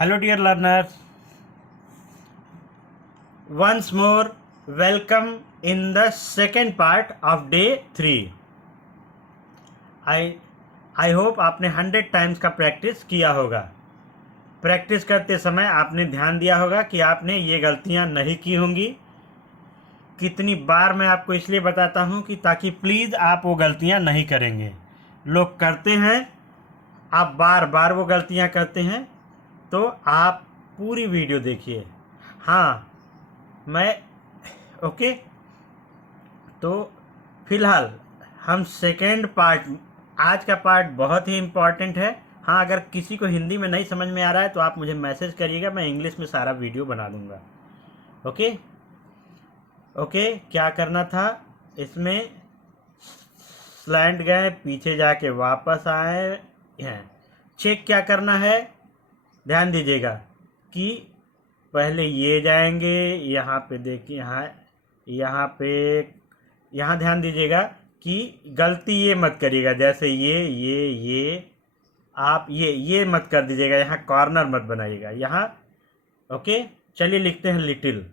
Hello, dear learners. Once more, welcome in the second part of day 3. I hope आपने 100 times का practice किया होगा. Practice करते समय आपने ध्यान दिया होगा कि आपने ये गलतियां नहीं की होंगी. कितनी बार मैं आपको इसलिए बताता हूं कि ताकि प्लीज़ आप वो गलतियां नहीं करेंगे. लोग करते हैं, आप बार बार वो गलतियां करते हैं, तो आप पूरी वीडियो देखिए. हाँ, मैं ओके. तो फिलहाल हम सेकेंड पार्ट, आज का पार्ट बहुत ही इम्पॉर्टेंट है. हाँ, अगर किसी को हिंदी में नहीं समझ में आ रहा है तो आप मुझे मैसेज करिएगा, मैं इंग्लिश में सारा वीडियो बना दूंगा. Okay okay. क्या करना था इसमें? स्लैंड गए, पीछे जाके वापस आए हैं. चेक क्या करना है, ध्यान दीजिएगा कि पहले ये जाएंगे, यहाँ पे देखिए, यहाँ पे, यहाँ ध्यान दीजिएगा कि गलती ये मत करिएगा. जैसे ये आप ये मत कर दीजिएगा, यहाँ कॉर्नर मत बनाइएगा यहाँ. ओके, चलिए लिखते हैं लिटिल.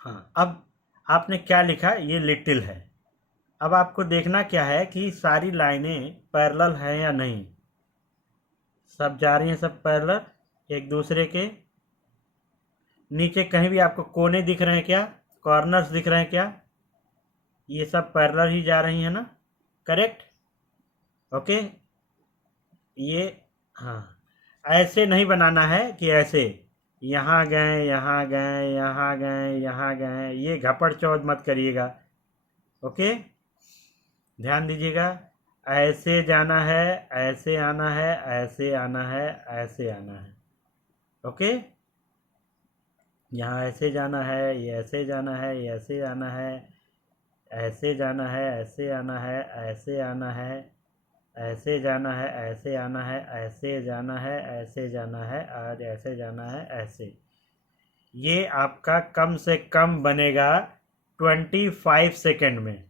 हाँ, अब आपने क्या लिखा, ये लिटिल है. अब आपको देखना क्या है कि सारी लाइनें पैरेलल हैं या नहीं. सब जा रही हैं, सब पैरेलल एक दूसरे के. नीचे कहीं भी आपको कोने दिख रहे हैं क्या, कॉर्नर्स दिख रहे हैं क्या? ये सब पैरेलल ही जा रही हैं ना, करेक्ट. ओके. ये, हाँ, ऐसे नहीं बनाना है कि ऐसे यहाँ गए, यहाँ गए, यहाँ गए, यहाँ गए, ये घपड़ चौध मत करिएगा. ओके, ध्यान दीजिएगा. ऐसे जाना है, ऐसे आना है, ऐसे आना है, ऐसे आना है. ओके, यहाँ ऐसे जाना है, ये ऐसे जाना है, ये ऐसे आना है, ऐसे जाना है, ऐसे आना है, ऐसे आना है, ऐसे जाना है, ऐसे आना है, ऐसे जाना है, ऐसे जाना है, और ऐसे जाना है, ऐसे. ये आपका कम से कम बनेगा 25 सेकेंड में.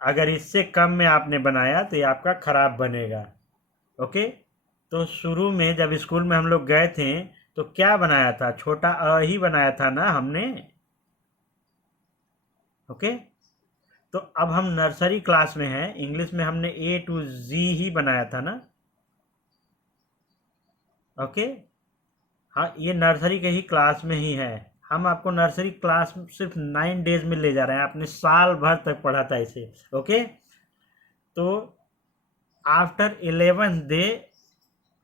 अगर इससे कम में आपने बनाया तो ये आपका खराब बनेगा. ओके. तो शुरू में जब स्कूल में हम लोग गए थे तो क्या बनाया था, छोटा अ ही बनाया था ना हमने. ओके. तो अब हम नर्सरी क्लास में हैं, इंग्लिश में हमने ए टू जी ही बनाया था ना. ओके. हाँ, ये नर्सरी के ही क्लास में ही है. हम आपको नर्सरी क्लास सिर्फ 9 डेज में ले जा रहे हैं, आपने साल भर तक पढ़ा था इसे. ओके. तो after 11th day,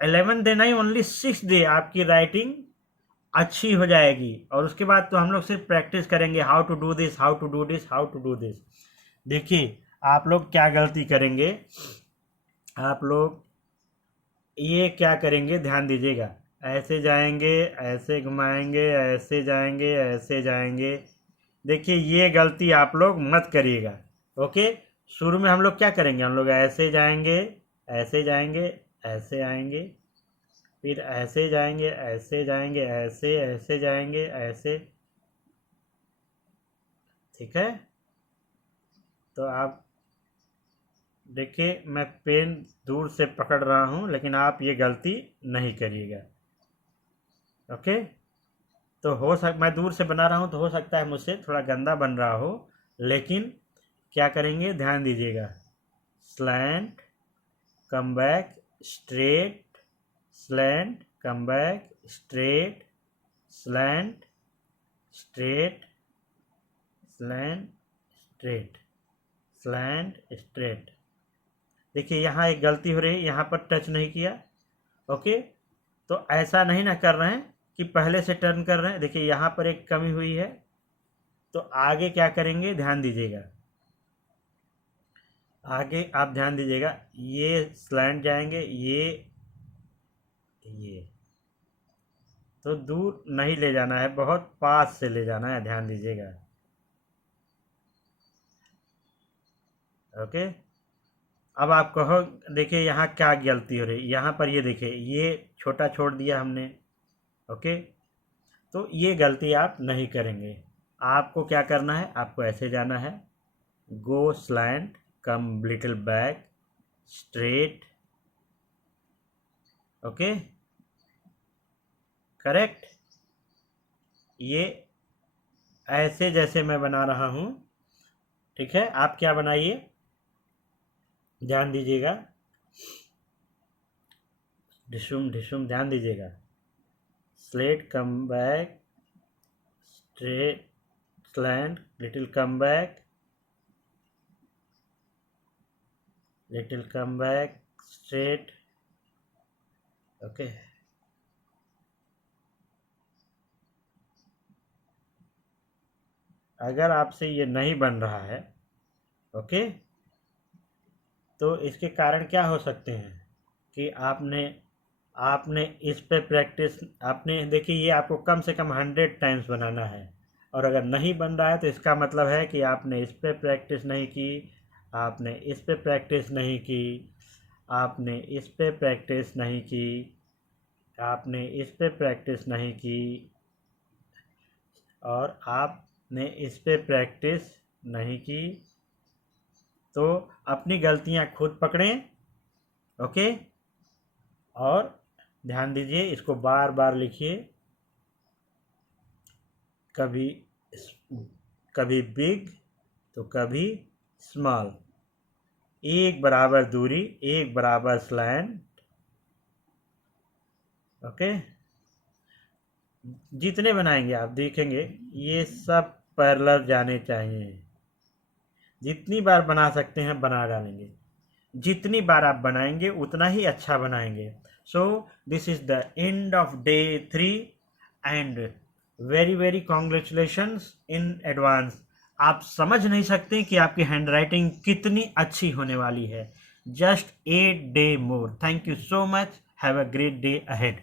11th day नहीं, ओनली 6th डे आपकी राइटिंग अच्छी हो जाएगी. और उसके बाद तो हम लोग सिर्फ प्रैक्टिस करेंगे, how to do this, how to do this, how to do this. देखिए आप लोग क्या गलती करेंगे. आप लोग ये क्या करेंगे, ध्यान दीजिएगा. ऐसे जाएंगे, ऐसे घुमाएंगे, ऐसे जाएंगे, ऐसे जाएंगे. देखिए ये गलती आप लोग मत करिएगा. ओके. शुरू में हम लोग क्या करेंगे, हम लोग ऐसे जाएंगे, ऐसे जाएंगे, ऐसे आएंगे, फिर ऐसे जाएंगे, ऐसे जाएंगे, ऐसे ऐसे जाएंगे, ऐसे. ठीक है. तो आप देखिए, मैं पेन दूर से पकड़ रहा हूँ, लेकिन आप ये गलती नहीं करिएगा. ओके. तो मैं दूर से बना रहा हूँ तो हो सकता है मुझसे थोड़ा गंदा बन रहा हो, लेकिन क्या करेंगे, ध्यान दीजिएगा. Slant, come back, straight, slant, come back, straight, slant, straight, slant, straight, slant, straight. देखिए यहाँ एक गलती हो रही है, यहाँ पर टच नहीं किया. ओके. तो ऐसा नहीं ना कर रहे हैं कि पहले से टर्न कर रहे हैं. देखिए यहाँ पर एक कमी हुई है. तो आगे क्या करेंगे, ध्यान दीजिएगा. आगे आप ध्यान दीजिएगा, ये स्लैंट जाएंगे, ये तो दूर नहीं ले जाना है, बहुत पास से ले जाना है, ध्यान दीजिएगा. ओके। अब आप कहो देखिए यहाँ क्या गलती हो रही, यहाँ पर ये देखिए ये छोटा छोड़ दिया हमने। ओके, तो ये गलती आप नहीं करेंगे। आपको क्या करना है, आपको ऐसे जाना है, go slant come little back straight. Okay, correct. ये ऐसे जैसे मैं बना रहा हूँ, ठीक है। आप क्या बनाइए, ध्यान दीजिएगा, ढिशुम ढिशुम, ध्यान दीजिएगा। Slate come back straight slant little come back little come back straight. Okay, अगर आपसे ये नहीं बन रहा है, ओके, तो इसके कारण क्या हो सकते हैं कि आपने आपने इस पे प्रैक्टिस, आपने देखिए ये आपको कम से कम 100 टाइम्स बनाना है, और अगर नहीं बन रहा है तो इसका मतलब है कि आपने इस पे प्रैक्टिस नहीं की, आपने इस पे प्रैक्टिस नहीं की, आपने इस पे प्रैक्टिस नहीं की, आपने इस पे प्रैक्टिस नहीं की, और आपने इस पे प्रैक्टिस नहीं की। तो अपनी गलतियां खुद पकड़ें, ओके, और ध्यान दीजिए इसको बार बार लिखिए, कभी कभी बिग तो कभी स्मॉल, एक बराबर दूरी, एक बराबर स्लैंट। ओके, जितने बनाएंगे आप देखेंगे ये सब पैरेलल जाने चाहिए। जितनी बार बना सकते हैं बना डालेंगे, जितनी बार आप बनाएंगे उतना ही अच्छा बनाएंगे। So this is the end of day 3 and very very congratulations in advance. आप समझ नहीं सकते कि आपकी हैंड राइटिंग कितनी अच्छी होने वाली है। Just 8 day more. Thank you so much, have a great day ahead.